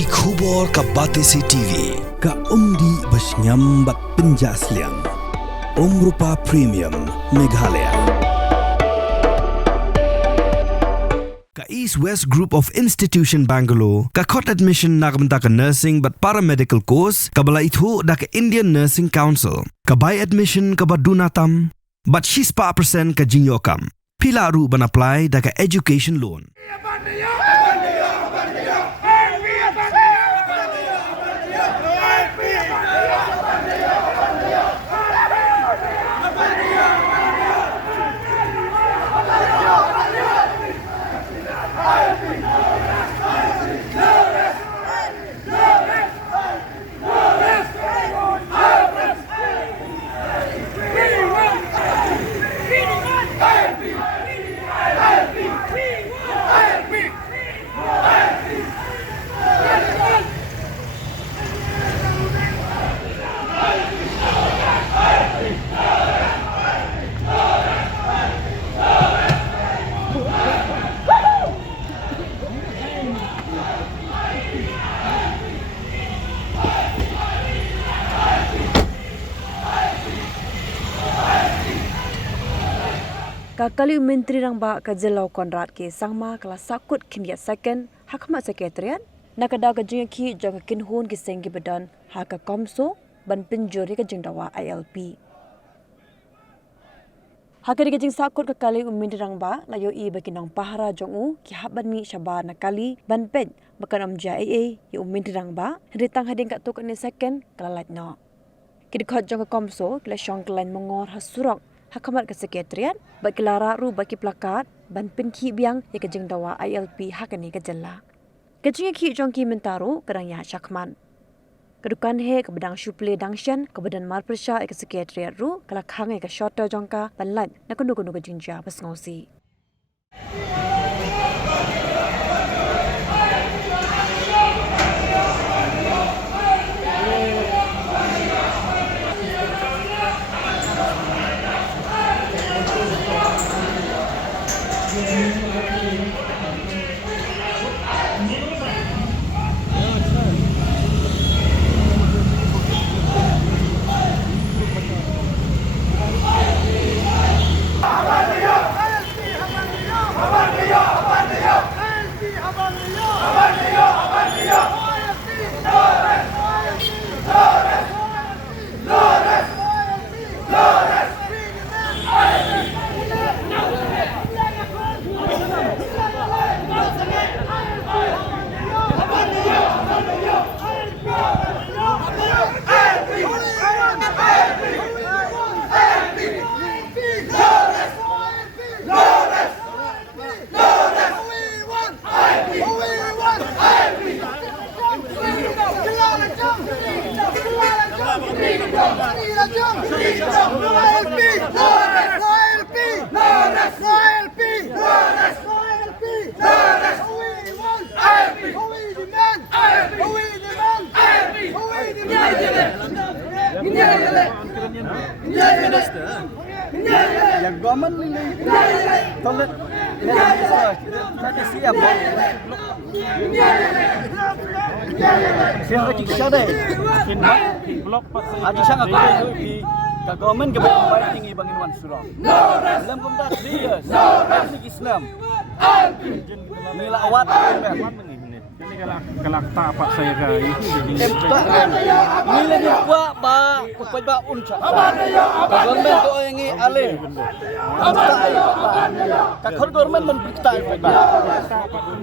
Ki khubor ka Batesi TV. Ka umdi basnyambat penjaslian. Rupa Premium Meghalaya. Ka East West Group of Institution Bangalore, ka khot admission nak benta ka nursing but paramedical course, ka bala itu da ka Indian Nursing Council. Ka buy admission ka badunatam, but she's 4% ka jinyokam. Pila ru ban apply da ka education loan. Kakali Menteri Rangba Kajelau Conrad ke sangma kelas Sahkut kimia second Hakhmat Secretariat nakada ka jengki jang kinhun ki senggi bedan haka komso ban penjuri ka jengdawa ILP haka di jeng Sahkut kakali Menteri Rangba layo I bagi Nongpahara jongu ki haban mi Shabar nakali ban pen bakan amja AA yu Menteri Rangba ritang hading ka tuk ni second kalalat no ki khot jang ka komso kila syong klan mongor hasurok Hakhmat ke Secretariat bagi lara ru bagi plakat ban pinki biang ya kejeng dawa ILP hakani kejela. Kejeng ki jong ki mentaru kerang ya Hakhmat. Kedukan he ke bedang suple dangshan ke badan marpersha ke Secretariat ru kala khange ke shorter jongka banlat na kundu-kundu ke jinja pasngausi. Yang government ni toilet tadi siap. Siap lagi siapa? Blok aja sangat aku di government kebanyakan tinggi bangin wan surau. Dalam kontrak dia, teknik Islam. Nila awat ini kalau tak apa saya ke itu jadi nila ni kuat ba kuat ba unca government tu yang ni ale tak government memberita ba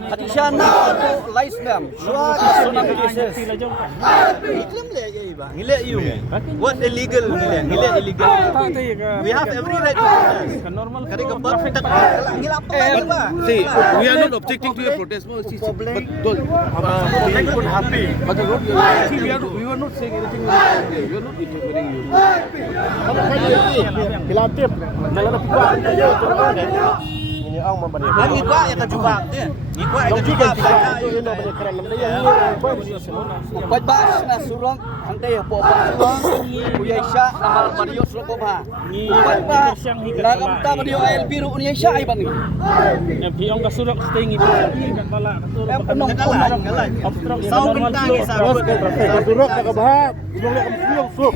hati sana tu license suara sunam cases iklim le je ba ngile you what illegal ngile illegal we have every right to protest normal kare ka perfect ngila apa ba see we are not objecting to your protest but they could happy but see we were not saying anything we are not interfering you Pilatif dalam pikuan ang mamanya. Ang igwa ya kajubak dia. Igwa ya kajubak. Pagbaas na surong ang tayo po Kuya Isya nama Mario Slokoba. Pagba lagamta Mario ALB ro unya Isya ay bani. Yung kasurok staying ibu kan bala kasurok Penong kalang. Sao bintang sa kasurok na kabaha. Gulong na kamulong surok.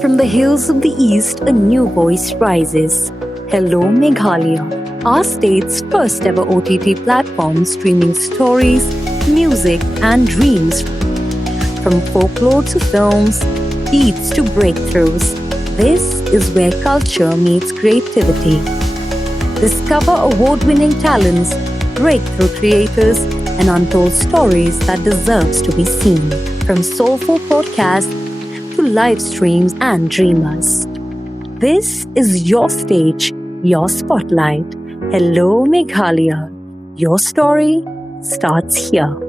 From the hills of the east, a new voice rises. Hello, Meghalaya, our state's first ever OTT platform streaming stories, music, and dreams. From folklore to films, beats to breakthroughs, this is where culture meets creativity. Discover award-winning talents, breakthrough creators, and untold stories that deserves to be seen. From soulful podcasts to live streams and dreamers. This is your stage, your spotlight. Hello, Meghalaya. Your story starts here.